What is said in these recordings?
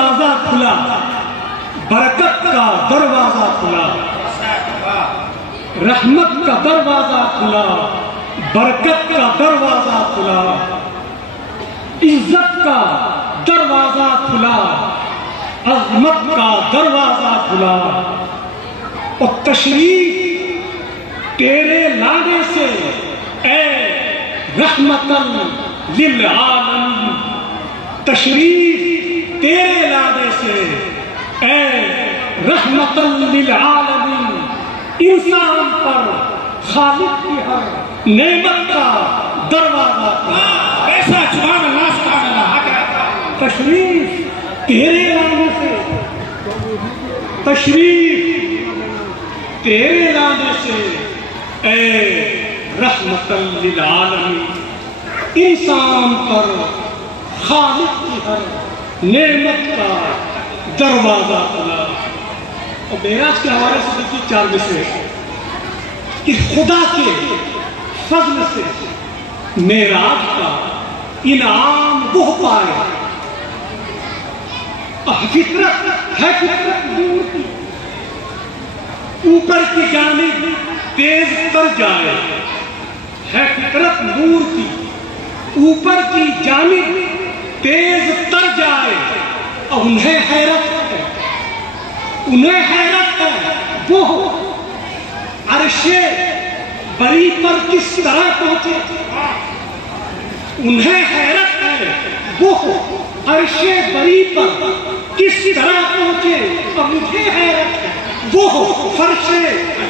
دروازہ کھلا، برکت کا دروازہ کھلا، رحمت کا دروازہ کھلا، برکت کا دروازہ کھلا، عزت کا دروازہ کھلا، عظمت کا دروازہ کھلا، اور تشریف تیرے لانے سے اے رحمت للعالمین، تشریف تیرے لانے سے اے رحمت للعالمین، انسان پر خالق کی ہر نعمت کا دروازہ کھلا۔ ایسا سبحان اللہ سبحان اللہ، تشریف تیرے لانے سے، تشریف تیرے لانے سے اے رحمت للعالمین، انسان پر خالق کی ہر نعمت کا دروازہ کھلا۔ اور معراج کے حوالے سے دیکھیے 4 مصرے کہ خدا کے فضل سے معراج کا انعام وہ پائے، فطرت ہے فطرت نور کی، اوپر کی جانب تیز تر جائے، ہے فطرت نور کی، اوپر کی جانب تیز تر جائے، اور انہیں حیرت ہے، انہیں حیرت ہے وہ عرش بری پر کس طرح پہنچے، انہیں حیرت ہے وہ عرش بری پر کس طرح پہنچے، اور مجھے حیرت ہے وہ فرش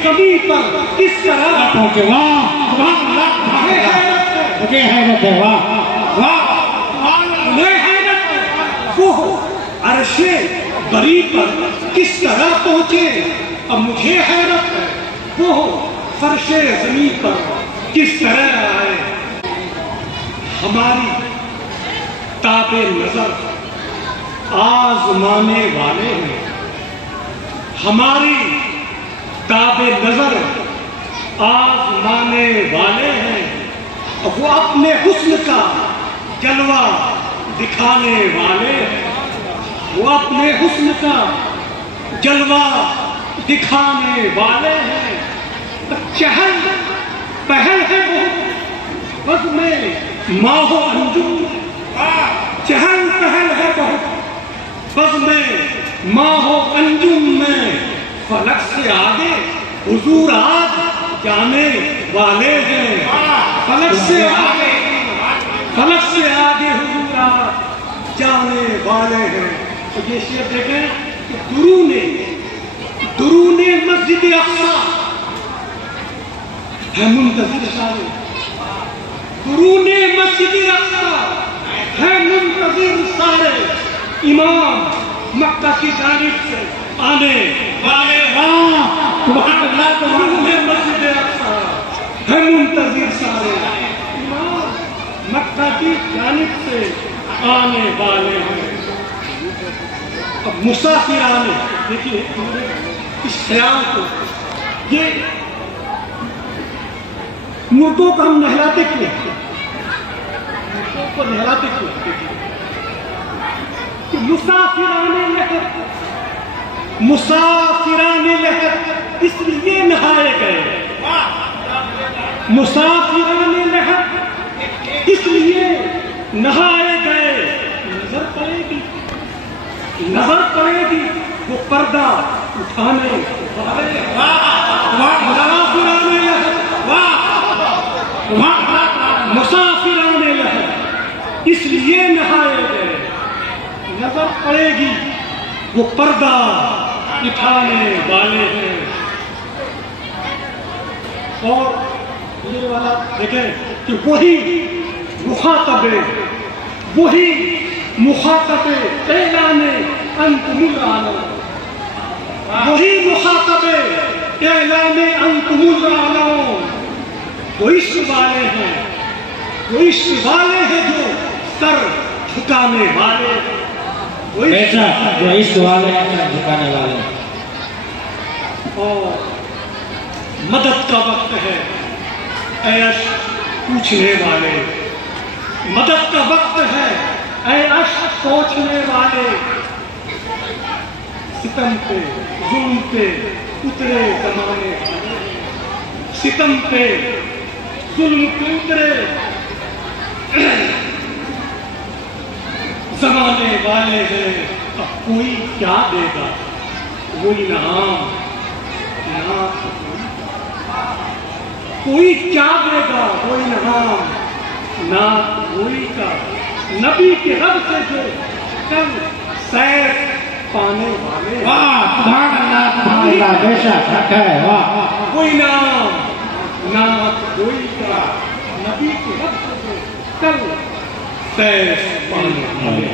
زمین پر کس طرح پہنچے۔ واہ سبحان اللہ، مجھے حیرت ہے، مجھے حیرت ہے، واہ واہ، انہیں حیرت ہے وہ عرش بری پر کس طرح پہنچے، اور مجھے حیرت ہے وہ فرش زمین پر کس طرح آئے۔ ہماری تاب نظر آزمانے والے ہیں، ہماری تاب نظر آزمانے والے ہیں، وہ اپنے حسن کا جلوہ دکھانے والے ہیں، وہ اپنے حسن کا جلوہ دکھانے والے ہیں۔ چہل پہل ہے بہت بز میں ماہ و انجم، چہل پہل ہے بہت بز میں ماہ و انجم میں، فلک سے آگے حضور آج جانے والے ہیں، فلک سے آگے، فلک سے آگے حضور آج جانے والے ہیں۔ تو یہ شعر دیکھیں کہ درون مسجد اقصی ہے منتظر سارے، درون مسجد اقصی ہے منتظر سارے، امام مکہ کی جانب سے آنے والے، سبحان اللہ، درون مسجد اقصی ہے منتظر سارے، امام مکہ کی جانب سے آنے والے ہیں۔ اب مسافران دیکھیے اس خیال کو، یہ مردوں کو ہم نہلاتے کیوں، مردوں کو نہلاتے کیوں، کہ مسافران لہر، مسافران لہر اس لیے نہائے گئے، مسافران لہر اس لیے نہائے گئے، نظر پڑے گی، نظر پڑے گی وہ پردہ اٹھانے والے، مسافران لہر، مسافران لہر اس لیے نہائے گئے، نظر پڑے گی وہ پردہ اٹھانے والے ہیں۔ اور یہ والا دیکھیں کہ وہی مخاطب اعلان انتم العالم، وہی مخاطب اعلان انتم العالم، وہ عشق والے ہیں، وہ عشق والے ہیں جو سر جھکانے والے، وہ عشق والے ہیں سر جھکانے والے۔ اور مدد کا وقت ہے اے عشق پوچھنے والے، مدد کا وقت ہے اے عشق سوچنے والے، ستم پہ ظلم پہ اترے زمانے والے، ستم پہ ظلم پہ اترے زمانے والے ہیں، اب کوئی کیا دے گا وہ انعام نہ کوئی کیا دے گا وہ انعام نہ کوئی کا، نبی کے رب سے جو کل سیف پانے والے، واہ سبحان اللہ بے شک حق ہے، واہ کوئی انعام نہ کوئی کا، نبی کے رب سے جو کل سیف پانے والے۔